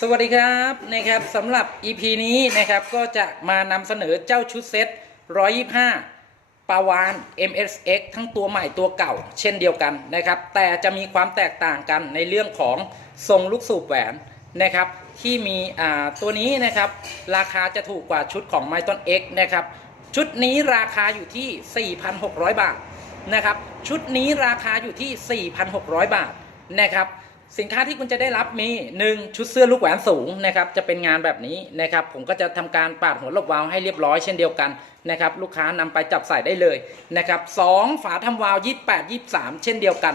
สวัสดีครับนะครับสำหรับ EP นี้นะครับก็จะมานำเสนอเจ้าชุดเซ็ต125 ปาวาน MSX ทั้งตัวใหม่ตัวเก่า เช่นเดียวกันนะครับ แต่จะมีความแตกต่างกันในเรื่องของทรงลูกสูบแหวนนะครับ ที่มีอ่าตัวนี้นะครับ ราคาจะถูกกว่าชุดของ m y t o n X นะครับ ชุดนี้ราคาอยู่ที่ 4,600 บาทนะครับ ชุดนี้ราคาอยู่ที่ 4,600 บาทนะครับ สินค้าที่คุณจะได้รับมี 1 ชุดเสื้อลูกแหวนสูงนะครับจะเป็นงานแบบนี้นะครับผมก็จะทำการปาดหัวลบวาล์วให้เรียบร้อยเช่นเดียวกันนะครับลูกค้านำไปจับใส่ได้เลยนะครับสองฝาทำวาล์ว28 23 เช่นเดียวกัน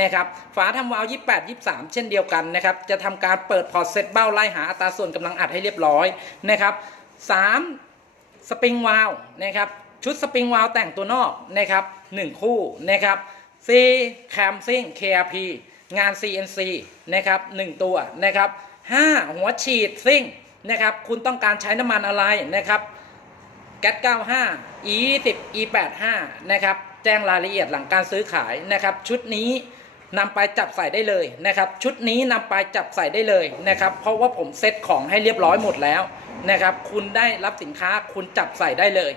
นะครับฝาทำวาล์ว28 23 เช่นเดียวกันนะครับจะทำการเปิดพอร์ตเซตเบ้าไล่หาอัตราส่วนกำลังอัดให้เรียบร้อยนะครับสามสปริงวาล์วนะครับชุดสปริงวาล์วแต่งตัวนอกนะครับหนึ่งคู่นะครับ C แคมซิ่ง KRP งาน CNC นะครับ1ตัวนะครับ5หัวฉีดซิ่งนะครับคุณต้องการใช้น้ำมันอะไรนะครับแก๊ส95 E 10 E 85 นะครับแจ้งรายละเอียดหลังการซื้อขายนะครับ ชุดนี้นำไปจับใส่ได้เลยนะครับ ชุดนี้นำไปจับใส่ได้เลยนะครับ เพราะว่าผมเซ็ตของให้เรียบร้อยหมดแล้วนะครับ คุณได้รับสินค้าคุณจับใส่ได้เลย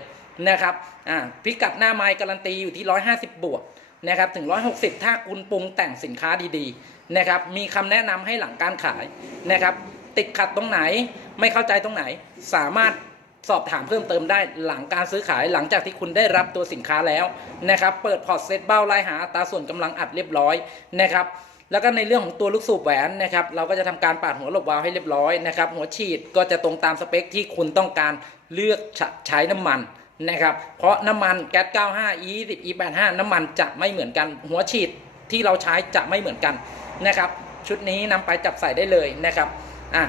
นะครับอ่าพิกัดหน้าไม้การันตีอยู่ที่ 150 บวก นะครับถึง 160 ถ้าคุณปรุงแต่งสินค้าดีๆนะครับมีคำแนะนำให้หลังการขายนะครับติดขัดตรงไหนไม่เข้าใจตรงไหน สามารถสอบถามเพิ่มเติมได้หลังการซื้อขายหลังจากที่คุณได้รับตัวสินค้าแล้วนะครับเปิดพอร์ตเซตเบ้าไล่หาตาส่วนกำลังอัดเรียบร้อยนะครับแล้วก็ในเรื่องของตัวลูกสูบแหวนนะครับเราก็จะทำการปาดหัวหลบวาล์วให้เรียบร้อยนะครับหัวฉีดก็จะตรงตามสเปคที่คุณต้องการเลือกใช้น้ำมัน นะครับ เพราะน้ำมันแก๊ส 95 E 10 E 85 น้ำมันจะไม่เหมือนกัน หัวฉีดที่เราใช้จะไม่เหมือนกันนะครับ ชุดนี้นำไปจับใส่ได้เลยนะครับอะ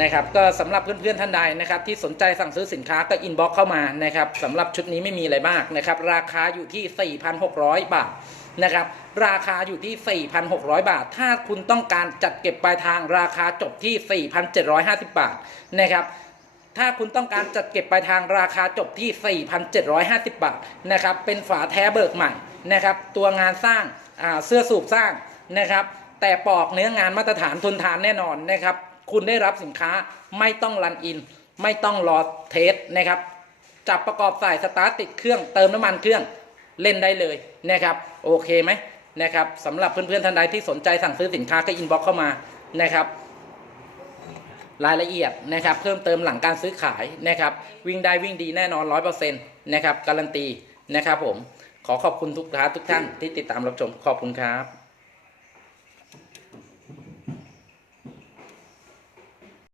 นะครับก็สำหรับเพื่อนๆท่านใดนะครับ ที่สนใจสั่งซื้อสินค้าก็อินบ็อกเข้ามานะครับสำหรับชุดนี้ไม่มีอะไรมากนะครับ ราคาอยู่ที่ 4,600 บาทนะครับ ราคาอยู่ที่ 4,600 บาท ถ้าคุณต้องการจัดเก็บปลายทางราคาจบที่ 4,750 บาทนะครับ ถ้าคุณต้องการจัดเก็บปลายทางราคาจบที่ 4,750 บาทนะครับเป็นฝาแท้เบิกใหม่นะครับตัวงานสร้างาเสื้อสูบสร้างนะครับแต่ปอกเนื้องานมาตรฐานทนทานแน่นอนนะครับคุณได้รับสินค้าไม่ต้องรันอิน ไม่ต้องรอเทสนะครับจับประกอบใส่สตาร์ทติดเครื่องเติมน้ำมันเครื่องเล่นได้เลยนะครับโอเคไหมนะครับสำหรับเพื่อนๆท่านใดที่สนใจสั่งซื้อสินค้าก็อินบ็อกเข้ามานะครับ รายละเอียดนะครับเพิ่มเติมหลังการซื้อขายนะครับ วิ่งได้วิ่งดีแน่นอนร้อยเปอร์เซ็นต์นะครับการันตีนะครับผมขอขอบคุณทุกท่านทุกท่านที่ติดตามรับชมขอบคุณครับ